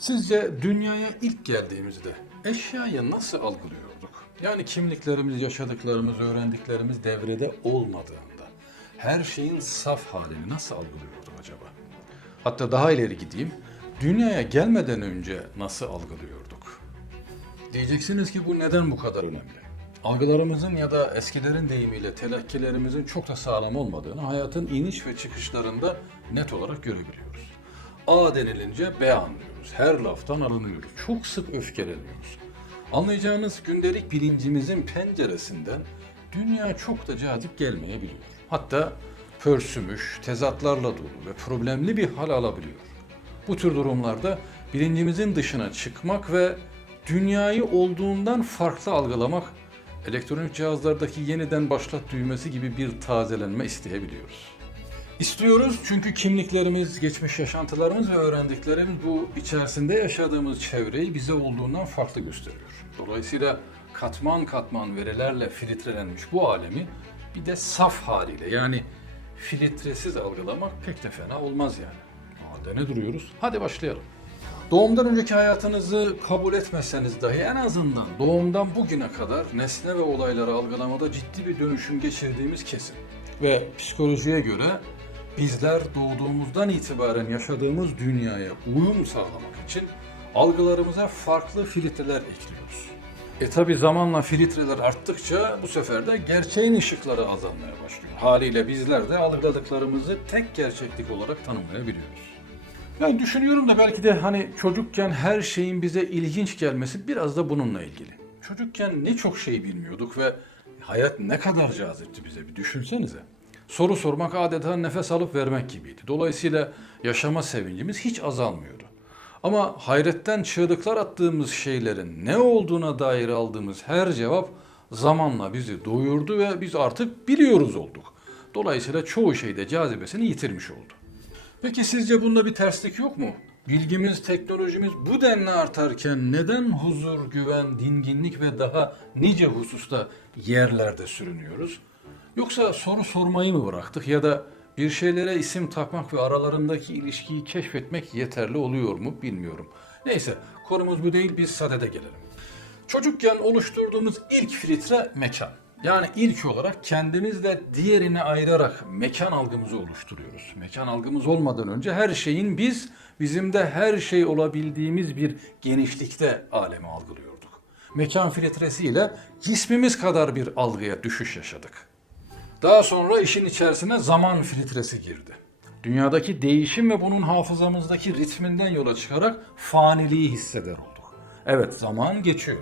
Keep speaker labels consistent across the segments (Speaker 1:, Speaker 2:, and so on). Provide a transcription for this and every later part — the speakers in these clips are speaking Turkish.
Speaker 1: Sizce dünyaya ilk geldiğimizde eşyayı nasıl algılıyorduk? Yani kimliklerimiz, yaşadıklarımız, öğrendiklerimiz devrede olmadığında her şeyin saf halini nasıl algılıyorduk acaba? Hatta daha ileri gideyim. Dünyaya gelmeden önce nasıl algılıyorduk? Diyeceksiniz ki bu neden bu kadar önemli? Algılarımızın ya da eskilerin deyimiyle telakkilerimizin çok da sağlam olmadığını hayatın iniş ve çıkışlarında net olarak görebiliyoruz. A denilince B anlıyoruz. Her laftan alınıyoruz. Çok sık öfkeleniyoruz. Anlayacağınız gündelik bilincimizin penceresinden dünya çok da cazip gelmeyebiliyor. Hatta pörsümüş, tezatlarla dolu ve problemli bir hal alabiliyor. Bu tür durumlarda bilincimizin dışına çıkmak ve dünyayı olduğundan farklı algılamak elektronik cihazlardaki yeniden başlat düğmesi gibi bir tazelenme isteyebiliyoruz. İstiyoruz çünkü kimliklerimiz, geçmiş yaşantılarımız ve öğrendiklerimiz bu içerisinde yaşadığımız çevreyi bize olduğundan farklı gösteriyor. Dolayısıyla katman katman verilerle filtrelenmiş bu alemi bir de saf haliyle yani filtresiz algılamak pek de fena olmaz yani. Halde ne duruyoruz? Hadi başlayalım. Doğumdan önceki hayatınızı kabul etmeseniz dahi en azından doğumdan bugüne kadar nesne ve olayları algılamada ciddi bir dönüşüm geçirdiğimiz kesin. Ve psikolojiye göre bizler doğduğumuzdan itibaren yaşadığımız dünyaya uyum sağlamak için algılarımıza farklı filtreler ekliyoruz. E tabi zamanla filtreler arttıkça bu sefer de gerçeğin ışıkları azalmaya başlıyor. Haliyle bizler de algıladıklarımızı tek gerçeklik olarak tanımlayabiliyoruz. Yani düşünüyorum da belki de hani çocukken her şeyin bize ilginç gelmesi biraz da bununla ilgili. Çocukken ne çok şey bilmiyorduk ve hayat ne kadar cazipti bize bir düşünsenize. Soru sormak adeta nefes alıp vermek gibiydi. Dolayısıyla yaşama sevincimiz hiç azalmıyordu. Ama hayretten çığlıklar attığımız şeylerin ne olduğuna dair aldığımız her cevap zamanla bizi doyurdu ve biz artık biliyoruz olduk. Dolayısıyla çoğu şeyde cazibesini yitirmiş oldu. Peki sizce bunda bir terslik yok mu? Bilgimiz, teknolojimiz bu denli artarken neden huzur, güven, dinginlik ve daha nice hususta yerlerde sürünüyoruz? Yoksa soru sormayı mı bıraktık ya da bir şeylere isim takmak ve aralarındaki ilişkiyi keşfetmek yeterli oluyor mu bilmiyorum. Neyse konumuz bu değil biz sadede gelelim. Çocukken oluşturduğumuz ilk filtre mekan. Yani ilk olarak kendimizle diğerini ayırarak mekan algımızı oluşturuyoruz. Mekan algımız olmadan önce her şeyin biz, bizim de her şey olabildiğimiz bir genişlikte alemi algılıyorduk. Mekan filtresiyle cismimiz kadar bir algıya düşüş yaşadık. Daha sonra işin içerisine zaman filtresi girdi. Dünyadaki değişim ve bunun hafızamızdaki ritminden yola çıkarak faniliği hisseder olduk. Evet zaman geçiyor.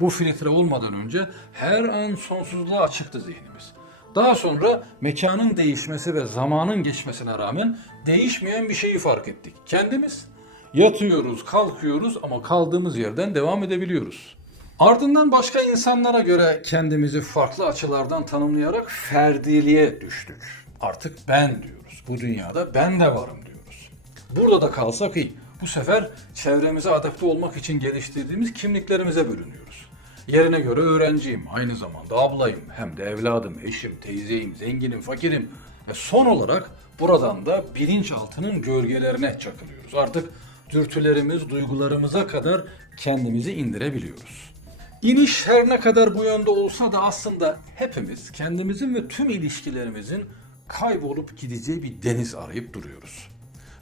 Speaker 1: Bu filtre olmadan önce her an sonsuzluğa açıktı zihnimiz. Daha sonra mekanın değişmesi ve zamanın geçmesine rağmen değişmeyen bir şeyi fark ettik. Kendimiz. Yatıyoruz, kalkıyoruz ama kaldığımız yerden devam edebiliyoruz. Ardından başka insanlara göre kendimizi farklı açılardan tanımlayarak ferdiliğe düştük. Artık ben diyoruz. Bu dünyada ben de varım diyoruz. Burada da kalsak iyi. Bu sefer çevremize adapte olmak için geliştirdiğimiz kimliklerimize bölünüyoruz. Yerine göre öğrenciyim, aynı zamanda ablayım, hem de evladım, eşim, teyzeyim, zenginim, fakirim. Ve son olarak buradan da bilinçaltının gölgelerine çakılıyoruz. Artık dürtülerimiz, duygularımıza kadar kendimizi indirebiliyoruz. İniş her ne kadar bu yönde olsa da aslında hepimiz kendimizin ve tüm ilişkilerimizin kaybolup gideceği bir deniz arayıp duruyoruz.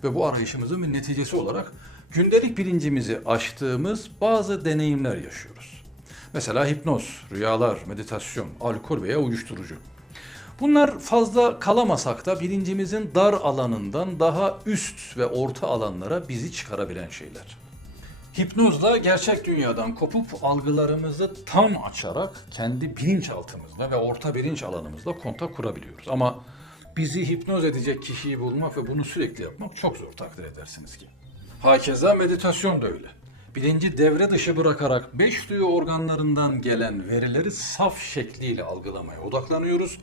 Speaker 1: Ve bu arayışımızın bir neticesi olarak gündelik bilincimizi aştığımız bazı deneyimler yaşıyoruz. Mesela hipnoz, rüyalar, meditasyon, alkol veya uyuşturucu. Bunlar fazla kalamasak da bilincimizin dar alanından daha üst ve orta alanlara bizi çıkarabilen şeyler. Hipnozla gerçek dünyadan kopup algılarımızı tam açarak kendi bilinçaltımızla ve orta bilinç alanımızla kontak kurabiliyoruz. Ama bizi hipnoz edecek kişiyi bulmak ve bunu sürekli yapmak çok zor takdir edersiniz ki. Hakeza meditasyon da öyle. Bilinci devre dışı bırakarak beş duyu organlarından gelen verileri saf şekliyle algılamaya odaklanıyoruz.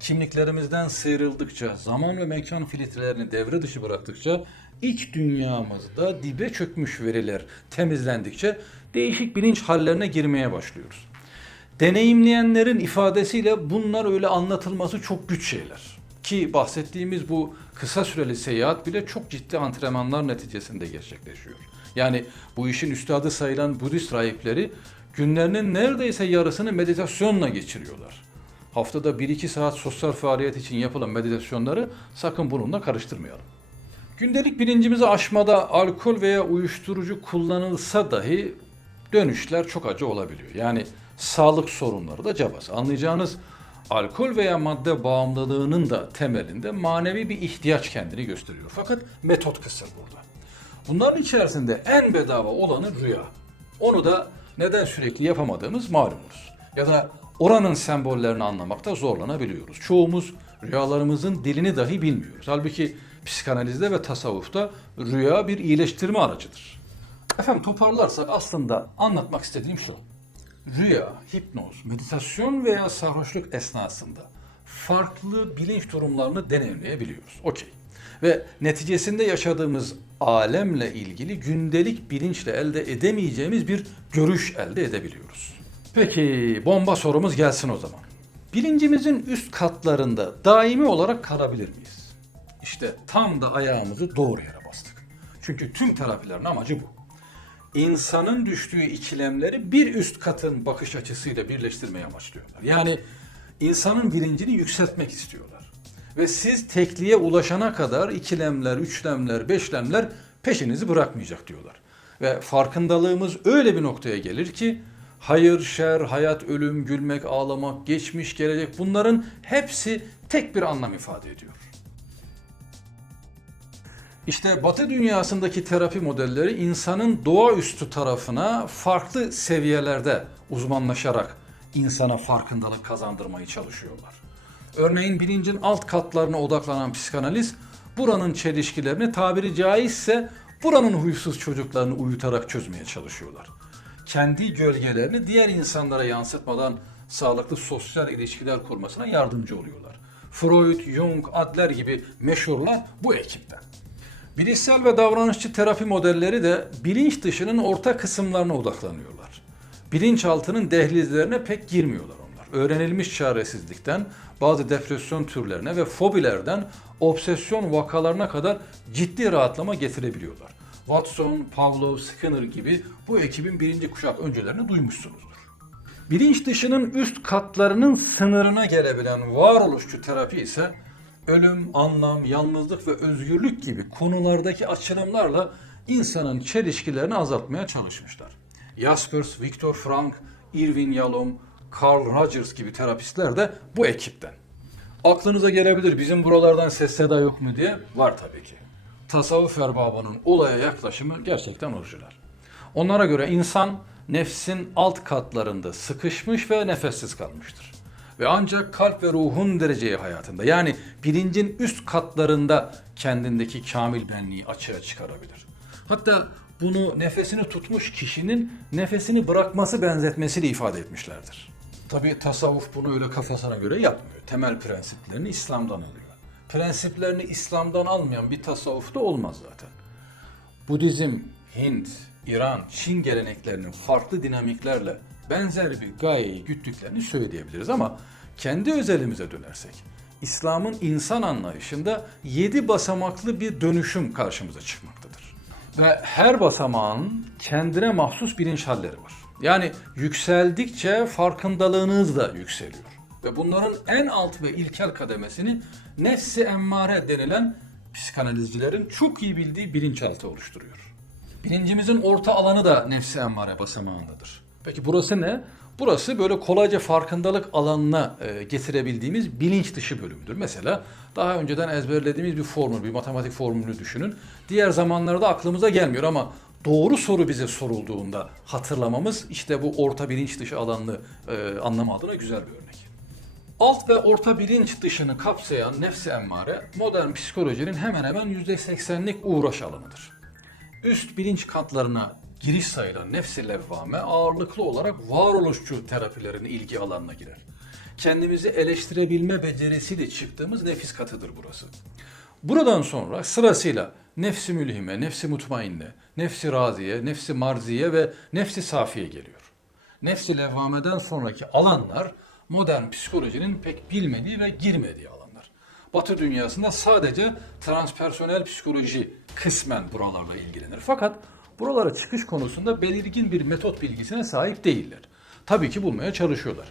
Speaker 1: Kimliklerimizden sıyrıldıkça, zaman ve mekan filtrelerini devre dışı bıraktıkça iç dünyamızda dibe çökmüş veriler temizlendikçe değişik bilinç hallerine girmeye başlıyoruz. Deneyimleyenlerin ifadesiyle bunlar öyle anlatılması çok güç şeyler. Ki bahsettiğimiz bu kısa süreli seyahat bile çok ciddi antrenmanlar neticesinde gerçekleşiyor. Yani bu işin üstadı sayılan Budist rahipleri günlerinin neredeyse yarısını meditasyonla geçiriyorlar. Haftada 1-2 saat sosyal faaliyet için yapılan meditasyonları sakın bununla karıştırmayalım. Gündelik bilincimizi aşmada alkol veya uyuşturucu kullanılsa dahi dönüşler çok acı olabiliyor. Yani sağlık sorunları da cabası. Anlayacağınız alkol veya madde bağımlılığının da temelinde manevi bir ihtiyaç kendini gösteriyor. Fakat metot kısır burada. Bunların içerisinde en bedava olanı rüya. Onu da neden sürekli yapamadığımız malumuz. Ya da oranın sembollerini anlamakta zorlanabiliyoruz. Çoğumuz rüyalarımızın dilini dahi bilmiyoruz. Halbuki psikanalizde ve tasavvufta rüya bir iyileştirme aracıdır. Efendim toparlarsak aslında anlatmak istediğim şu. Rüya, hipnoz, meditasyon veya sarhoşluk esnasında farklı bilinç durumlarını deneyimleyebiliyoruz. Okey. Ve neticesinde yaşadığımız alemle ilgili gündelik bilinçle elde edemeyeceğimiz bir görüş elde edebiliyoruz. Peki bomba sorumuz gelsin o zaman. Bilincimizin üst katlarında daimi olarak kalabilir miyiz? İşte tam da ayağımızı doğru yere bastık. Çünkü tüm terapilerin amacı bu insanın düştüğü ikilemleri bir üst katın bakış açısıyla birleştirmeye amaçlıyorlar. Yani insanın bilincini yükseltmek istiyorlar. Ve siz tekliğe ulaşana kadar ikilemler, üçlemler, beşlemler peşinizi bırakmayacak diyorlar. Ve farkındalığımız öyle bir noktaya gelir ki hayır, şer, hayat, ölüm, gülmek, ağlamak, geçmiş, gelecek bunların hepsi tek bir anlam ifade ediyor. İşte Batı dünyasındaki terapi modelleri insanın doğaüstü tarafına farklı seviyelerde uzmanlaşarak insana farkındalık kazandırmayı çalışıyorlar. Örneğin bilincin alt katlarına odaklanan psikanaliz buranın çelişkilerini tabiri caizse buranın huysuz çocuklarını uyutarak çözmeye çalışıyorlar. Kendi gölgelerini diğer insanlara yansıtmadan sağlıklı sosyal ilişkiler kurmasına yardımcı oluyorlar. Freud, Jung, Adler gibi meşhurlar bu ekipten. Bilişsel ve davranışçı terapi modelleri de bilinç dışının orta kısımlarına odaklanıyorlar. Bilinçaltının dehlizlerine pek girmiyorlar onlar. Öğrenilmiş çaresizlikten bazı depresyon türlerine ve fobilerden obsesyon vakalarına kadar ciddi rahatlama getirebiliyorlar. Watson, Pavlov, Skinner gibi bu ekibin birinci kuşak öncelerini duymuşsunuzdur. Bilinç dışının üst katlarının sınırına gelebilen varoluşçu terapi ise ölüm, anlam, yalnızlık ve özgürlük gibi konulardaki açılımlarla insanın çelişkilerini azaltmaya çalışmışlar. Jaspers, Viktor Frank, Irvin Yalom, Carl Rogers gibi terapistler de bu ekipten. Aklınıza gelebilir bizim buralardan ses seda yok mu diye var tabii ki. Tasavvuf erbabının olaya yaklaşımı gerçekten orijinal. Onlara göre insan nefsin alt katlarında sıkışmış ve nefessiz kalmıştır. Ve ancak kalp ve ruhun dereceye hayatında yani bilincin üst katlarında kendindeki kamil benliği açığa çıkarabilir. Hatta bunu nefesini tutmuş kişinin nefesini bırakması benzetmesiyle ifade etmişlerdir. Tabi tasavvuf bunu öyle kafasına göre yapmıyor. Temel prensiplerini İslam'dan alıyor. Prensiplerini İslam'dan almayan bir tasavvuf da olmaz zaten. Budizm, Hint, İran, Çin geleneklerinin farklı dinamiklerle benzer bir gayeyi güttüklerini söyleyebiliriz ama kendi özelimize dönersek İslam'ın insan anlayışında yedi basamaklı bir dönüşüm karşımıza çıkmaktadır. Ve her basamağın kendine mahsus bilinç halleri var. Yani yükseldikçe farkındalığınız da yükseliyor. Ve bunların en alt ve ilkel kademesini nefsi emmare denilen psikanalizcilerin çok iyi bildiği bilinçaltı oluşturuyor. Bilincimizin orta alanı da nefsi emmare basamağındadır. Peki burası ne? Burası böyle kolayca farkındalık alanına e, getirebildiğimiz bilinç dışı bölümdür. Mesela daha önceden ezberlediğimiz bir formül, bir matematik formülünü düşünün. Diğer zamanlarda aklımıza gelmiyor ama doğru soru bize sorulduğunda hatırlamamız işte bu orta bilinç dışı alanını e, anlama adına güzel bir örnek. Alt ve orta bilinç dışını kapsayan nefsi emmare modern psikolojinin hemen hemen %80'lik uğraş alanıdır. Üst bilinç katlarına giriş sayılan nefsi levvame ağırlıklı olarak varoluşçu terapilerin ilgi alanına girer. Kendimizi eleştirebilme becerisiyle çıktığımız nefis katıdır burası. Buradan sonra sırasıyla nefsi mülhime, nefsi mutmainne, nefsi raziye, nefsi marziye ve nefsi safiye geliyor. Nefsi levvameden sonraki alanlar modern psikolojinin pek bilmediği ve girmediği alanlar. Batı dünyasında sadece transpersonel psikoloji kısmen buralarla ilgilenir. Fakat buralara çıkış konusunda belirgin bir metot bilgisine sahip değiller. Tabii ki bulmaya çalışıyorlar.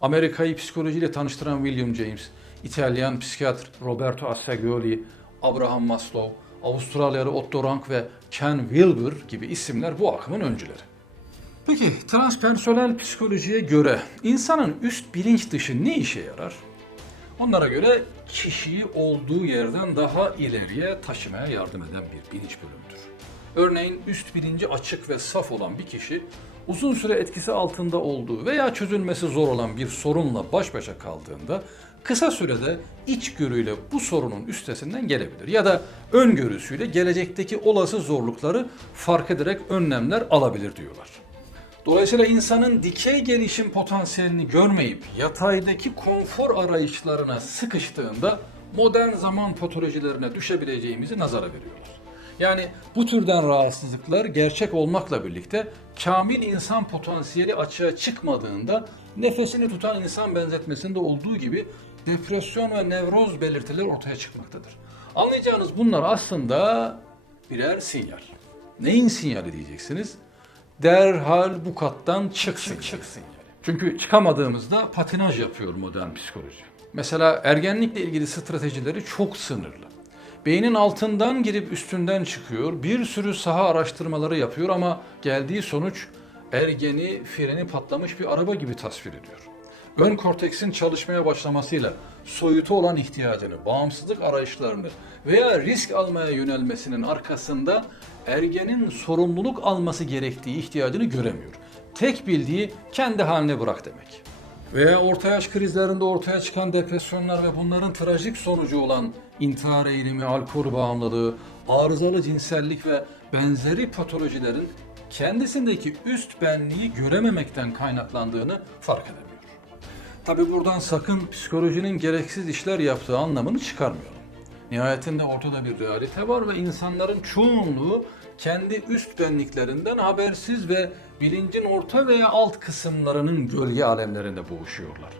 Speaker 1: Amerika'yı psikolojiyle tanıştıran William James, İtalyan psikiyatr Roberto Assagioli, Abraham Maslow, Avustralyalı Otto Rank ve Ken Wilber gibi isimler bu akımın öncüleri. Peki transpersonel psikolojiye göre insanın üst bilinç dışı ne işe yarar? Onlara göre kişiyi olduğu yerden daha ileriye taşımaya yardım eden bir bilinç bölümüdür. Örneğin üst bilinci açık ve saf olan bir kişi uzun süre etkisi altında olduğu veya çözülmesi zor olan bir sorunla baş başa kaldığında kısa sürede içgörüyle bu sorunun üstesinden gelebilir ya da öngörüsüyle gelecekteki olası zorlukları fark ederek önlemler alabilir diyorlar. Dolayısıyla insanın dikey gelişim potansiyelini görmeyip yataydaki konfor arayışlarına sıkıştığında modern zaman patolojilerine düşebileceğimizi nazara veriyoruz. Yani bu türden rahatsızlıklar gerçek olmakla birlikte kamil insan potansiyeli açığa çıkmadığında nefesini tutan insan benzetmesinde olduğu gibi depresyon ve nevroz belirtileri ortaya çıkmaktadır. Anlayacağınız bunlar aslında birer sinyal. Neyin sinyali diyeceksiniz? derhal bu kattan çıksın. yani. Çünkü çıkamadığımızda patinaj yapıyor modern psikoloji. Mesela ergenlikle ilgili stratejileri çok sınırlı. Beynin altından girip üstünden çıkıyor, bir sürü saha araştırmaları yapıyor ama geldiği sonuç ergeni, freni patlamış bir araba gibi tasvir ediyor. Ön korteksin çalışmaya başlamasıyla soyutu olan ihtiyacını, bağımsızlık arayışlarını veya risk almaya yönelmesinin arkasında ergenin sorumluluk alması gerektiği ihtiyacını göremiyor. Tek bildiği kendi haline bırak demek. Veya orta yaş krizlerinde ortaya çıkan depresyonlar ve bunların trajik sonucu olan intihar eğilimi, alkol bağımlılığı, arızalı cinsellik ve benzeri patolojilerin kendisindeki üst benliği görememekten kaynaklandığını fark edemiyor. Tabi buradan sakın psikolojinin gereksiz işler yaptığı anlamını çıkarmayalım. Nihayetinde ortada bir realite var ve insanların çoğunluğu kendi üst benliklerinden habersiz ve bilincin orta veya alt kısımlarının gölge alemlerinde boğuşuyorlar.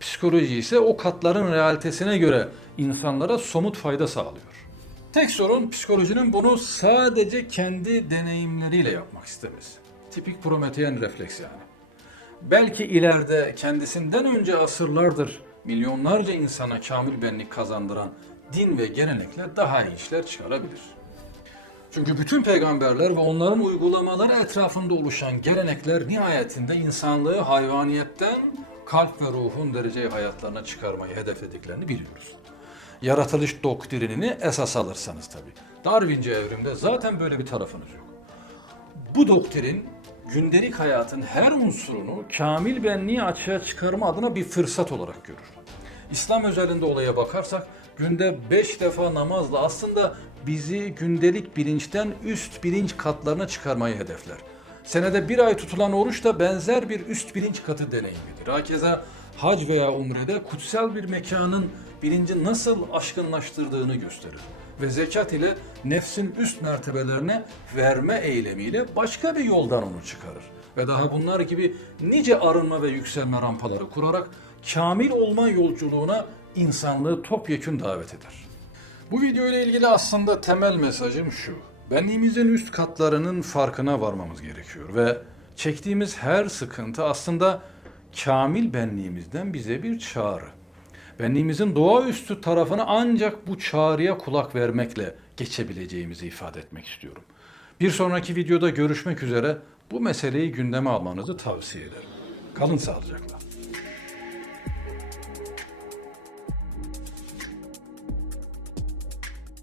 Speaker 1: Psikoloji ise o katların realitesine göre insanlara somut fayda sağlıyor. Tek sorun psikolojinin bunu sadece kendi deneyimleriyle yapmak istemesi. Tipik Promethean refleks yani. Belki ileride kendisinden önce asırlardır milyonlarca insana kamil benlik kazandıran din ve gelenekler daha iyi işler çıkarabilir. Çünkü bütün peygamberler ve onların uygulamaları etrafında oluşan gelenekler nihayetinde insanlığı hayvaniyetten kalp ve ruhun dereceyi hayatlarına çıkarmayı hedeflediklerini biliyoruz. Yaratılış doktrinini esas alırsanız tabii. Darwinci evrimde zaten böyle bir tarafınız yok. Bu doktrin gündelik hayatın her unsurunu kamil benliği açığa çıkarma adına bir fırsat olarak görür. İslam özelinde olaya bakarsak günde beş defa namazla aslında bizi gündelik bilinçten üst bilinç katlarına çıkarmayı hedefler. Senede bir ay tutulan oruç da benzer bir üst bilinç katı deneyimidir. Hakeza hac veya umrede kutsal bir mekanın bilinci nasıl aşkınlaştırdığını gösterir. Ve zekat ile nefsin üst mertebelerine verme eylemiyle başka bir yoldan onu çıkarır. Ve daha bunlar gibi nice arınma ve yükselme rampaları kurarak kamil olma yolculuğuna insanlığı topyekün davet eder. Bu video ile ilgili aslında temel mesajım şu. Benliğimizin üst katlarının farkına varmamız gerekiyor ve çektiğimiz her sıkıntı aslında kamil benliğimizden bize bir çağrı. Benliğimizin doğaüstü tarafını ancak bu çağrıya kulak vermekle geçebileceğimizi ifade etmek istiyorum. Bir sonraki videoda görüşmek üzere bu meseleyi gündeme almanızı tavsiye ederim. Kalın sağlıcakla.